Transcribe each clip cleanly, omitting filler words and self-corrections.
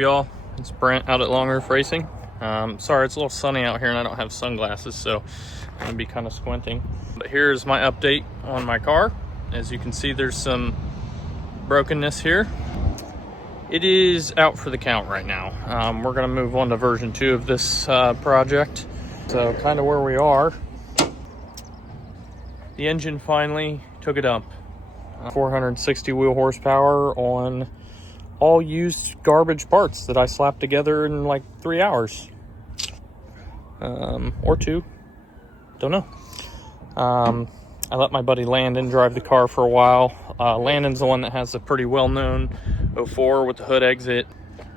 y'all? It's Brent out at Long Roof Racing. Sorry, it's a little sunny out here and I don't have sunglasses, so I'm gonna be kind of squinting. But here's my update on my car. As you can see, there's some brokenness here. It is out for the count right now. We're gonna move on to version 2 of this project. So kind of where we are. The engine finally took a dump. 460 wheel horsepower on all used garbage parts that I slapped together in like 3 hours. Or 2, don't know. I let my buddy Landon drive the car for a while. Landon's the one that has a pretty well-known 04 with the hood exit,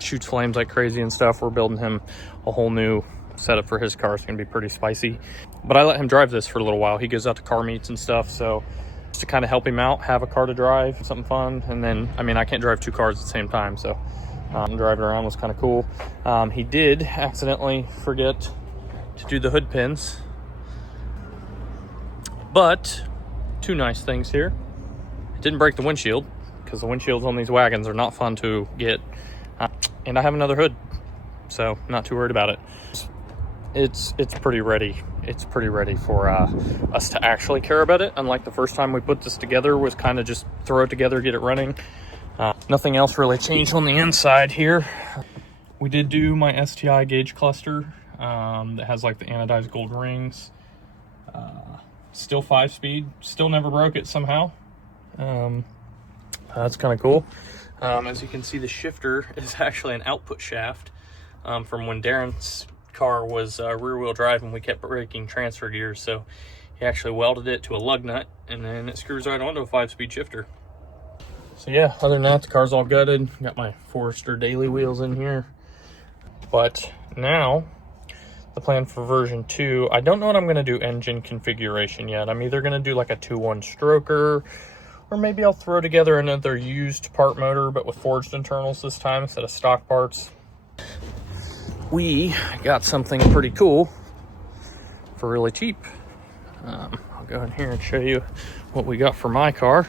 shoots flames like crazy and stuff. We're building him a whole new setup for his car. It's gonna be pretty spicy, but I let him drive this for a little while. He goes out to car meets and stuff, so just to kind of help him out, have a car to drive, something fun. And then, I mean, I can't drive 2 cars at the same time, so driving around was kind of cool. He did accidentally forget to do the hood pins, but 2 nice things here. It didn't break the windshield, because the windshields on these wagons are not fun to get. And I have another hood, so not too worried about it. It's pretty ready. It's pretty ready for us to actually care about it. Unlike the first time we put this together, was kind of just throw it together, get it running. Nothing else really changed on the inside here. We did do my STI gauge cluster that has like the anodized gold rings. Still 5-speed, still never broke it somehow. That's kind of cool. As you can see, the shifter is actually an output shaft from when Darren's car was rear wheel drive and we kept breaking transfer gears. So he actually welded it to a lug nut and then it screws right onto a 5-speed shifter. So yeah, other than that, the car's all gutted. Got my Forester daily wheels in here. But now, the plan for version 2, I don't know what I'm going to do engine configuration yet. I'm either going to do like a 2-1 stroker, or maybe I'll throw together another used part motor, but with forged internals this time instead of stock parts. We got something pretty cool for really cheap. I'll go in here and show you what we got for my car.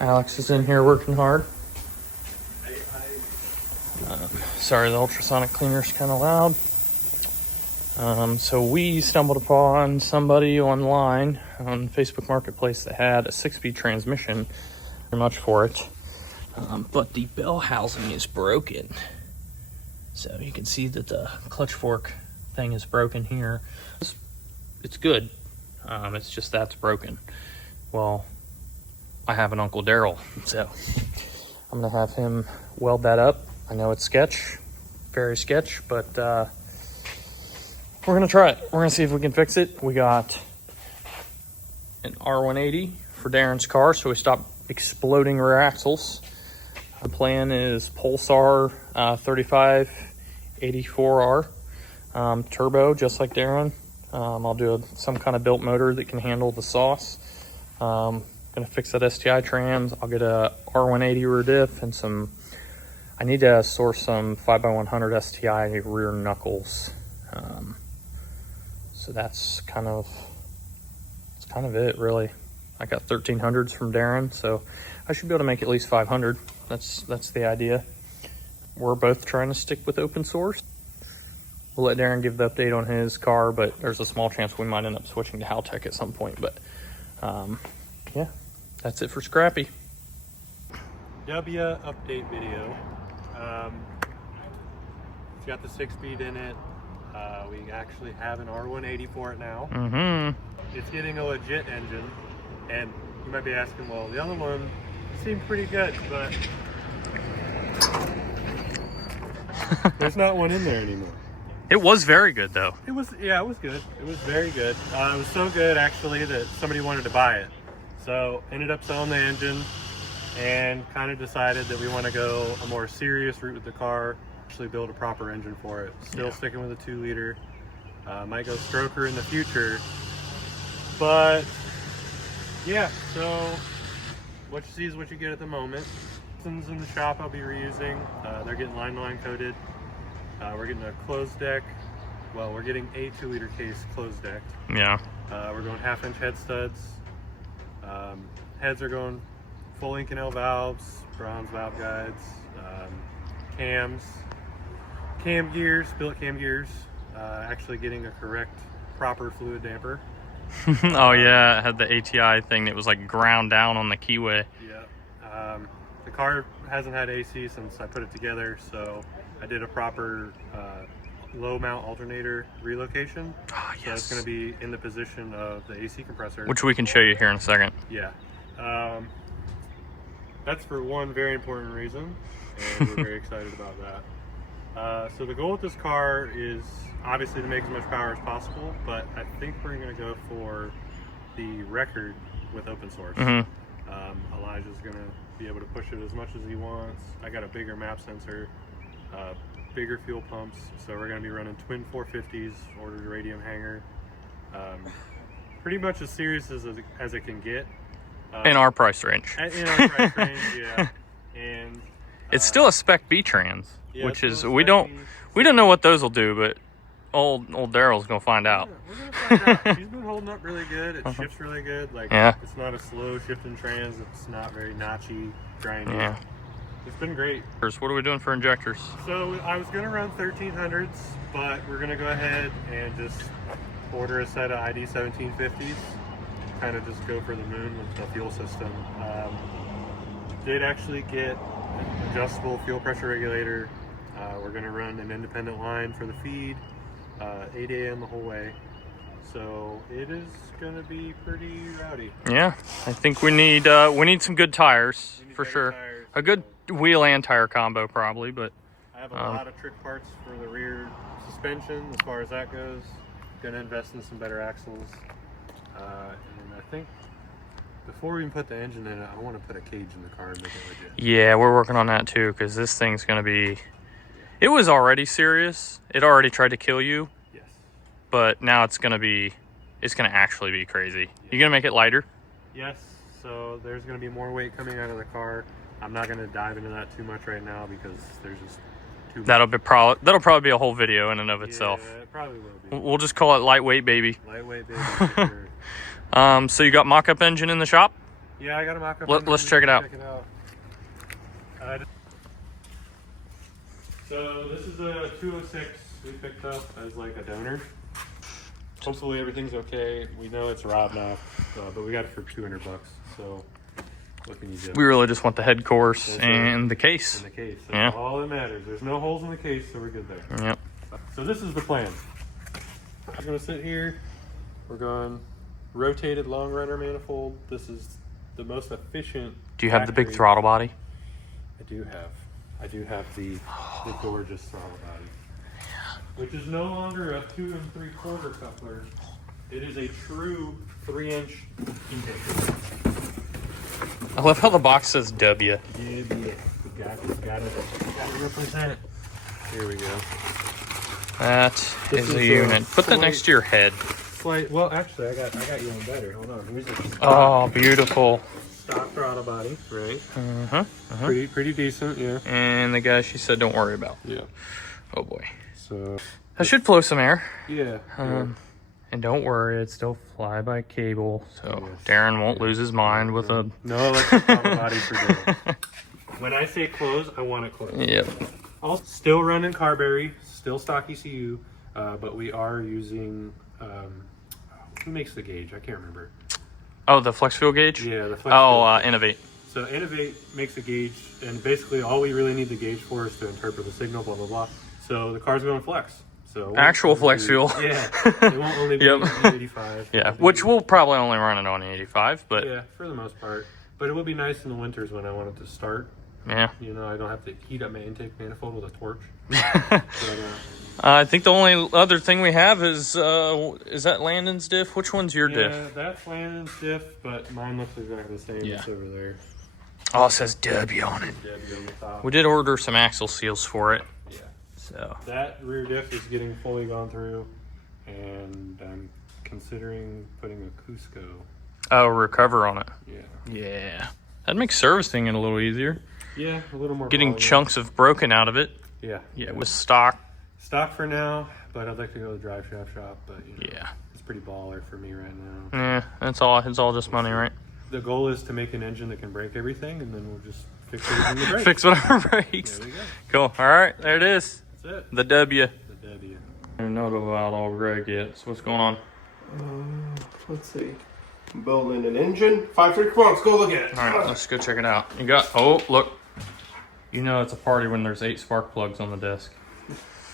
Alex is in here working hard. Sorry, the ultrasonic cleaner's kind of loud. So we stumbled upon somebody online on Facebook Marketplace that had a 6-speed transmission. Very much for it. But the bell housing is broken. So you can see that the clutch fork thing is broken here. It's good. It's just that's broken. Well, I have an Uncle Daryl, so I'm gonna have him weld that up. I know it's sketch, very sketch, but we're gonna try it. We're gonna see if we can fix it. We got an R180 for Darren's car, so we stopped exploding rear axles. The plan is Pulsar 3584R turbo, just like Darren. I'll do some kind of built motor that can handle the sauce. Gonna fix that STI trams. I'll get a R180 rear diff and some. I need to source some 5x100 STI rear knuckles. So that's kind of it, really. I got 1300s from Darren, so I should be able to make at least 500. That's the idea. We're both trying to stick with open source. We'll let Darren give the update on his car, but there's a small chance we might end up switching to Haltech at some point. But yeah, that's it for Scrappy. W update video. It's got the 6-speed in it. We actually have an R180 for it now. It's getting a legit engine, and you might be asking, well, the other one seemed pretty good, but there's not one in there anymore. It was very good, though. It was good. It was very good. It was so good, actually, that somebody wanted to buy it. So ended up selling the engine and kind of decided that we want to go a more serious route with the car, actually build a proper engine for it. Still sticking with a 2-liter. Might go stroker in the future. But yeah, so what you see is what you get at the moment. Systems in the shop I'll be reusing. They're getting line coated. We're getting a closed deck. Well, we're getting a 2-liter case closed decked. Yeah. We're going 1/2-inch head studs. Heads are going full Inconel valves, bronze valve guides, cams, cam gears, billet cam gears, actually getting a correct proper fluid damper. Oh yeah, it had the ATI thing that was like ground down on the keyway. Yeah. The car hasn't had AC since I put it together, so I did a proper low mount alternator relocation. Oh, yes. So it's going to be in the position of the AC compressor. Which we can show you here in a second. Yeah. That's for one very important reason, and we're very excited about that. So the goal with this car is obviously to make as much power as possible, but I think we're going to go for the record with open source. Elijah's going to be able to push it as much as he wants. I got a bigger map sensor, bigger fuel pumps, so we're going to be running twin 450s, ordered radium hanger. Pretty much as serious as it can get. In our price range. In our price range, yeah. And it's still a spec B trans, yeah, which is we don't know what those will do, but old Daryl's gonna find out. Yeah, we're gonna find out. She's been holding up really good. It shifts really good. Like it's not a slow shifting trans. It's not very notchy, grindy. Yeah. It's been great. What are we doing for injectors? So I was gonna run 1300s, but we're gonna go ahead and just order a set of ID 1750s. Kind of just go for the moon with the fuel system. Did actually get an adjustable fuel pressure regulator. We're going to run an independent line for the feed, 8 a.m. the whole way. So it is going to be pretty rowdy. Yeah, I think we need some good tires for sure. Tires, a good wheel and tire combo probably, but I have a lot of trick parts for the rear suspension as far as that goes. Going to invest in some better axles. And I think before we even put the engine in it, I want to put a cage in the car and make it legit. Yeah, we're working on that too, because this thing's going to be... It was already serious. It already tried to kill you. Yes. But now it's going to actually be crazy. Yeah. You going to make it lighter? Yes. So there's going to be more weight coming out of the car. I'm not going to dive into that too much right now because there's just too much. That'll probably be a whole video in and of itself. Yeah, it probably will be. We'll just call it lightweight baby. Lightweight baby, for sure. So you got mock-up engine in the shop? Yeah, I got a mock-up. Let's check it out. So this is a 206 we picked up as like a donor. Hopefully everything's okay. We know it's Rob now, but we got it for $200. So what can you do? We really just want the head course and the case. And the case. That's all that matters. There's no holes in the case, so we're good there. Yep. So this is the plan. I'm going to sit here. We're going rotated long runner manifold. This is the most efficient. Do you have the big throttle body? I do have the gorgeous throttle body, which is no longer a 2 3/4 coupler. It is a true 3-inch intake. I love how the box says W. Yeah, gotta represent. Here we go. That is a unit. Put that next to your head. Well, actually, I got you one better. Hold on. Here's a oh, beautiful. Stock throttle body, right? Pretty decent, yeah. And the guy she said don't worry about. Yeah. Oh boy. So that should flow some air. Yeah. And don't worry, it's still fly by cable, so Darren won't lose his mind with a no electric throttle body for Darren. When I say close, I want it closed. Yep. I'll still running Carberry, still stock ECU, but we are using who makes the gauge? I can't remember. Oh, the flex fuel gauge? Yeah, the flex fuel. Innovate. So Innovate makes a gauge, and basically all we really need the gauge for is to interpret the signal, blah, blah, blah. So the car's going flex. So actual flex fuel. Yeah, it won't only be 85. Yeah, which we'll probably only run it on 85, but... Yeah, for the most part. But it would be nice in the winters when I want it to start. Yeah. You know, I don't have to heat up my intake manifold with a torch. I think the only other thing we have is that Landon's diff? Which one's your diff? Yeah, that's Landon's diff, but mine looks exactly the same. It's over there. Oh, it says W on it. W on the top. We did order some axle seals for it. Yeah. So that rear diff is getting fully gone through, and I'm considering putting a Cusco. Oh, recover on it. Yeah. Yeah. That makes servicing it a little easier. Yeah, a little more. Getting chunks of broken out of it. Yeah. Yeah, with stock. Stock for now, but I'd like to go to the drive shaft shop. But you know, yeah, it's pretty baller for me right now. Yeah, it's all just money, right? the goal is to make an engine that can break everything, and then we'll just fix everything to break. Fix whatever breaks. There we go. Cool. All right, there it is. That's it. The W. The W. I don't know about all Greg yet. So what's going on? Let's see. I'm building an engine. 5.3. Come on, let's go look at it. All right, let's go check it out. You got, oh, look. You know it's a party when there's 8 spark plugs on the desk.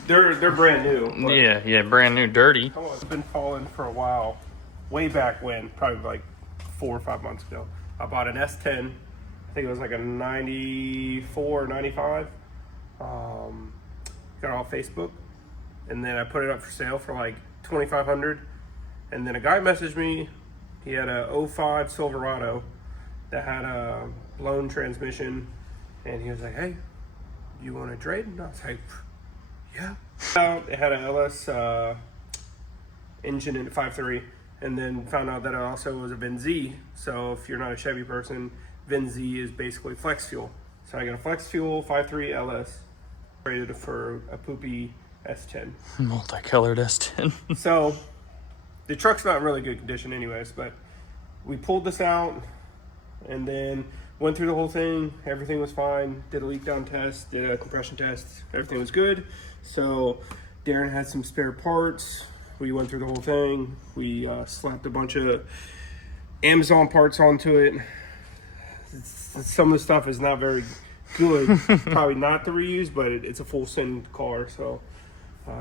They're brand new. Yeah, brand new, dirty. It's been falling for a while. Way back when, probably like 4 or 5 months ago. I bought an S10. I think it was like a 94 or 95. Got it off Facebook. And then I put it up for sale for like $2,500. And then a guy messaged me. He had a '05 Silverado that had a blown transmission. And he was like, hey, you want to trade? And I was like, yeah. It had an LS engine in 5.3. And then found out that it also was a VIN Z. So if you're not a Chevy person, VIN Z is basically flex fuel. So I got a flex fuel 5.3 LS rated for a poopy S10. Multicolored S10. So the truck's not in really good condition anyways, but we pulled this out and then went through the whole thing. Everything was fine. Did a leak down test, did a compression test. Everything was good. So Darren had some spare parts. We went through the whole thing. We slapped a bunch of Amazon parts onto it. Some of the stuff is not very good. Probably not to reuse, but it's a full send car, so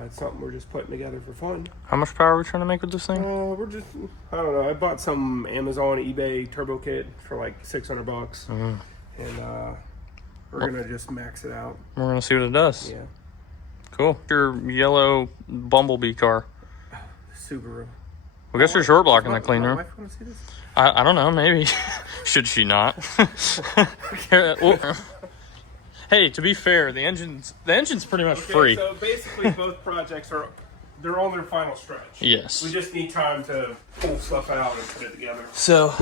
it's something we're just putting together for fun. How much power are we trying to make with this thing? We're just, I don't know. I bought some Amazon eBay turbo kit for like $600, and we're gonna just max it out. We're gonna see what it does. Yeah, Cool. Your yellow Bumblebee car. Subaru. We got your short block in the clean My room. wife wanna see this? I don't know, maybe. Should she not? Well, hey, to be fair, the engine's pretty much free. So basically, both projects they're on their final stretch. Yes. We just need time to pull stuff out and put it together. So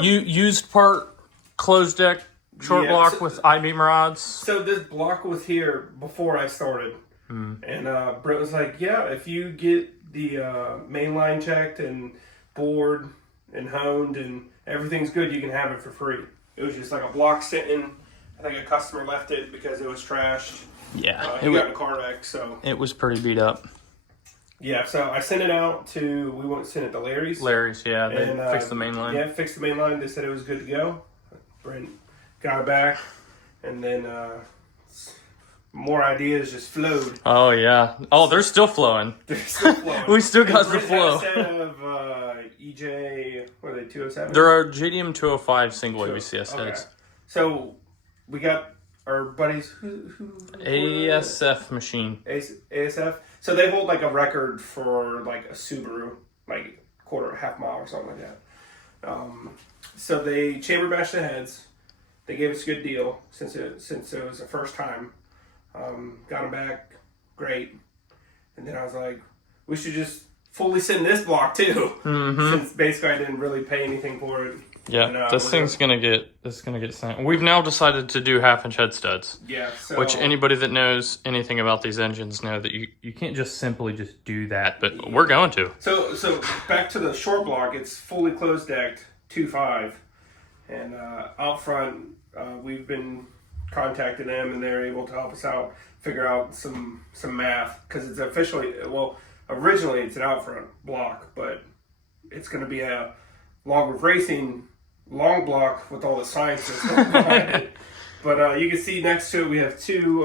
you used part closed deck short Yeah, block so- with I-beam rods. So this block was here before I started, and Brett was like, "Yeah, if you get the main line checked and bored and honed and everything's good, you can have it for free." It was just like a block sitting. I think a customer left it because it was trashed. Yeah, He got in a car wreck, so it was pretty beat up. yeah. So I sent it out to we went to send it to Larry's. Larry's, yeah, they And, fixed the main line. Yeah, fixed the main line. They said it was good to go. Brent got it back, and then more ideas just flowed. Oh yeah. Oh, they're still flowing. They're still flowing. We still got And the Brent flow. had a set of EJ, what are they, 207? They're a JDM 205 single ABCS Okay. heads. So we got our buddies who ASF machine. ASF. So they hold like a record for like a Subaru, like half mile or something like that. So they chamber mashed the heads. They gave us a good deal since it was the first time. Got them back, great. And then I was like, we should just fully send this block too, since basically I didn't really pay anything for it. Yeah, And, this thing's gonna get sent. We've now decided to do 1/2-inch head studs. Yeah. So, Which anybody that knows anything about these engines know that you can't just simply just do that, but we're going to. So back to the short block. It's fully closed decked 2.5, and out front we've been contacting them, and they're able to help us out figure out some math because it's originally it's an out front block, but it's going to be a long with racing long block with all the science that's behind it. But you can see next to it we have two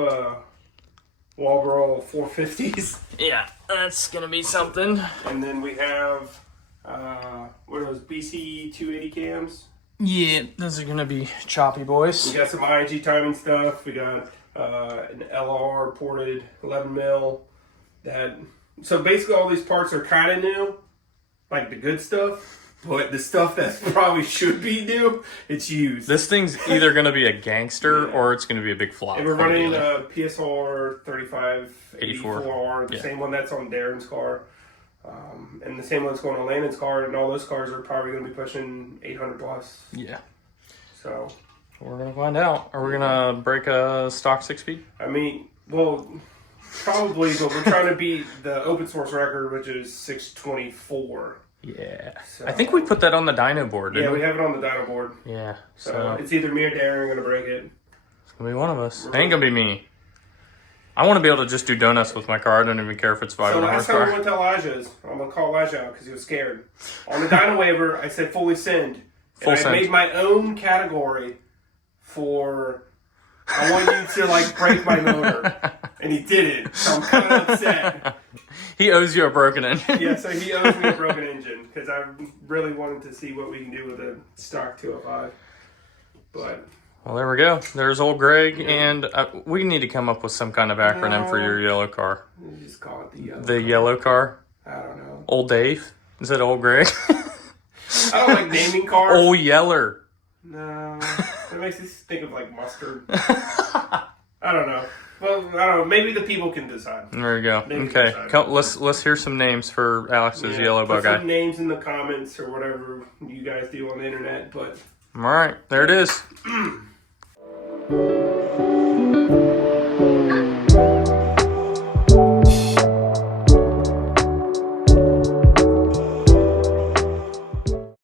Walbro 450s. Yeah, that's gonna be something. And then we have, what are those, BC 280 cams? Yeah, those are gonna be choppy boys. We got some IG timing stuff. We got an LRR ported 11 mil. So basically all these parts are kind of new, like the good stuff. But the stuff that probably should be new, it's used. This thing's either gonna be a gangster or it's gonna be a big flop. And we're running a PSR 3584R, the Yeah. same one that's on Darren's car. And the same one's going on Landon's car, and all those cars are probably going to be pushing 800 plus. Yeah. So We're gonna find out. Are we gonna break a stock 6-speed? I mean, well, probably, but we're trying to beat the open source record, which is 624. Yeah. So- I think we put that on the dyno board, didn't Yeah, we? we have it on the dyno board. Yeah. So So it's either me or Darren going to break it. it's going to be one of us. It ain't going to be me. I want to be able to just do donuts with my car. I don't even care if it's 500 So last time we horsepower. went to Elijah's, I'm going to call Elijah out because he was scared. On the dyno waiver, I said fully send. Full And I send. made my own category for, I want you to like break my motor. And he didn't. So I'm kind of upset. He owes you a broken engine. Yeah, so he owes me a broken engine because I really wanted to see what we can do with a stock 205. But Well, there we go. There's old Greg, and we need to come up with some kind of acronym for your yellow car. you just call it the yellow. The yellow car? I don't know. Old Dave? Is it old Greg? I don't like naming cars. Old Yeller. No, that makes me think of like mustard. I don't know. Well, I don't know. Maybe the people can decide. There we go. Maybe Okay, decide. let's hear some names for Alex's yellow put bug eye. some names in the comments or whatever you guys do on the internet. But All right, there it is.